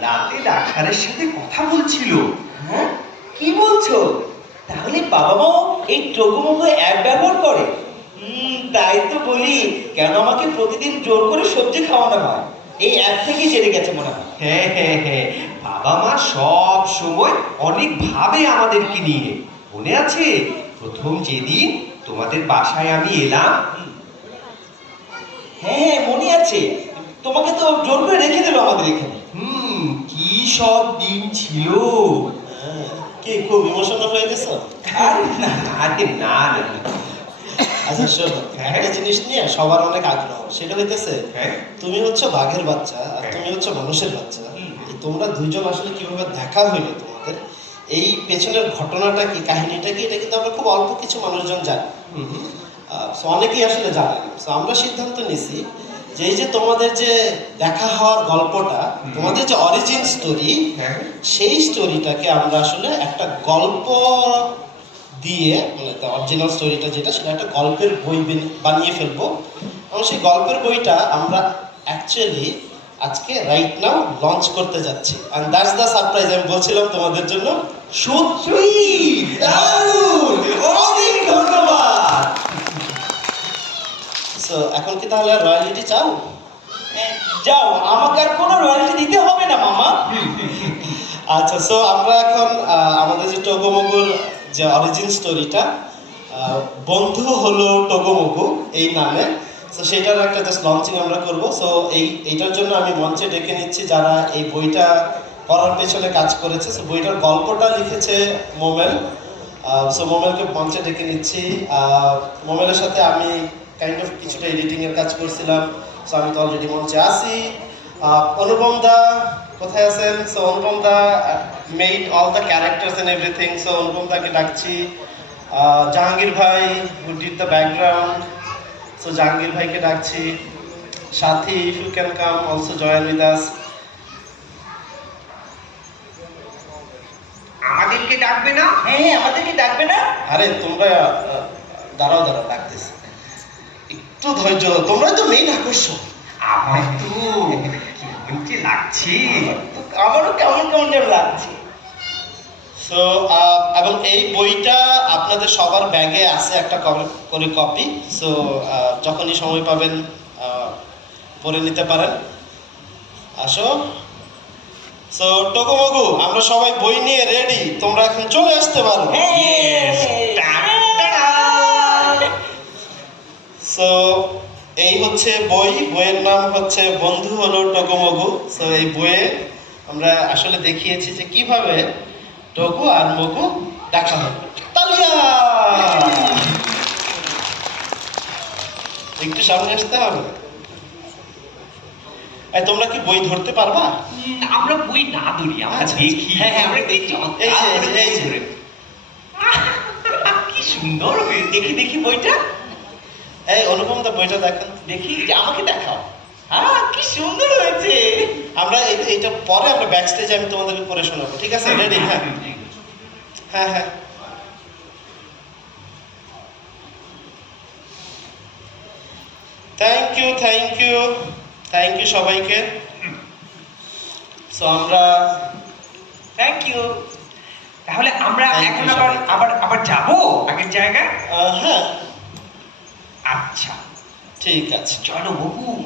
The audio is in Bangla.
রাতে ডাক্তারের সাথে কথা বলছিল। হ্যাঁ? কি বলছো? তাহলে বাবা মাও এই টোকোমোকো অ্যাপ ব্যবহার করে। তাই তো বলি কেন আমাকে প্রতিদিন জোর করে সবজি খাওয়ানো হয়? এই অ্যাপ থেকেই জেনে গেছে মনে হয়। হ্যাঁ হ্যাঁ হ্যাঁ বাবা মা সব সময় অনেক ভাবে আমাদেরকে নিয়ে। মনে আছে? প্রথম যেদিন তোমাদের বাসায় আমি এলাম। হ্যাঁ হ্যাঁ মনে আছে। তোমাকে তো জোর করে রেখে দিল আমাদের এখানে। কি সব দিন ছিল? কি খুব ইমোশনাল হয়ে গেছো? আরে না আরে না। আচ্ছা শোনো হ্যাঁ। একটা জিনিস নিয়ে সবার অনেক আগ্রহ সেটা হইতেছে হ্যাঁ? তুমি হচ্ছে বাঘের বাচ্চা আর হ্যাঁ। তুমি হচ্ছে মানুষের বাচ্চা। তোমরা দুইজন আসলে কীভাবে দেখা হইল তোমাদের? এই পেছনের ঘটনাটা কি কাহিনীটা কি এটা কিন্তু আমরা খুব অল্প কিছু মানুষজন জানি। অনেকেই আসলে জানে আমরা সিদ্ধান্ত নিছি যে এই যে তোমাদের যে দেখা হওয়ার গল্পটা তোমাদের যে অরিজিন স্টোরি হ্যাঁ। সেই স্টোরিটাকে আমরা আসলে একটা গল্প দিয়ে মানে অরিজিনাল স্টোরিটা যেটা সেটা একটা গল্পের বই বানিয়ে ফেলব। এবং সেই গল্পের বইটা আমরা অ্যাকচুয়ালি আজকে রাইট নাও লঞ্চ করতে যাচ্ছি। অ্যান্ড দ্যাটস দ্য সারপ্রাইজ আমি বলছিলাম তোমাদের জন্য সত্যি দারুণ! অনেক সো এখন কি তাহলে রয়্যালিটি চাও? যাও, আমাকে আর কোনো রয়্যালটি দিতে হবে না, মামা। আচ্ছা সো আমরা এখন আমাদের যে টোগোমগুর যে অরিজিন স্টোরিটা বন্ধু হলো টোগোমগু এই নামে। সো সেটার একটা জাস্ট লঞ্চিং আমরা করব। সো এই, এইটার জন্য আমি মঞ্চে ডেকে নিচ্ছি যারা এই বইটা পড়ার পেছনে কাজ করেছে। সো বইটার গল্পটা লিখেছে মোমেল। সো মোমেলকে মঞ্চে ডেকে নিচ্ছি। মোমেলের সাথে আমি কাইন্ড অফ কিছুটা এডিটিং এর কাজ করছিলাম সো আমি তো অলরেডি মঞ্চে আসি আহ, অনুপম দা কোথায় আছেন? So Anupam da made all the characters and everything so Anupam দাকে ডাকছি জাহাঙ্গীর ভাই who did the background so Jahangir ভাইকে ডাকছি। Sathi if you can come also join with us আমাদেরকে ডাকবে না? হ্যাঁ আমাদেরকে ডাকবে না। আরে তোমরা দাঁড়াও দাঁড়াও ডাকতেছি। ধৈর্য তো মেইন আকর্ষণ। আমার তো কেমন যে লাগছে? আমারও কেমন কেমন যেন লাগছে। সো এবং এই বইটা আপনাদের সবার ব্যাগে আছে একটা করে কপি সো যখনই সময় পাবেন আহ, পড়ে নিতে পারেন। আসো। সো টোকোমগু আমরা সবাই বই নিয়ে রেডি তোমরা এখন চলে আসতে পারো। সো এই হচ্ছে বই। বইয়ের নাম হচ্ছে বন্ধু হলো টোকোমগু সো এই বইয়ে আমরা আসলে দেখিয়েছি যে কীভাবে টোকু আর মগু দেখা হবে তালিয়া! একটু সামনে আসতে হবে। এই তোমরা কি বই ধরতে পারবা? আমরা বই না ধরি আমরা আচ্ছা, দেখি। হ্যাঁ, হ্যাঁ, আমরা দেখি এই যে, এই যে, কি সুন্দর দেখি দেখি বইটা। এই অনুপম দা বইটা দেখেন। দেখি যে আমাকে দেখাও। হ্যাঁ কি সুন্দর হয়েছে। আমরা এইটা পরে আমরা ব্যাক স্টেজে আমি তোমাদেরকে পড়ে শোনাবো ঠিক আছে? রেডি হ্যাঁ। হ্যাঁ হ্যাঁ। Thank you thank you thank you সবাইকে। সো আমরা থ্যাংক ইউ তাহলে আমরা এখন আবার আবার আবার যাব আগের জায়গায়? হ্যাঁ। ঠিক আছে চলো বকুম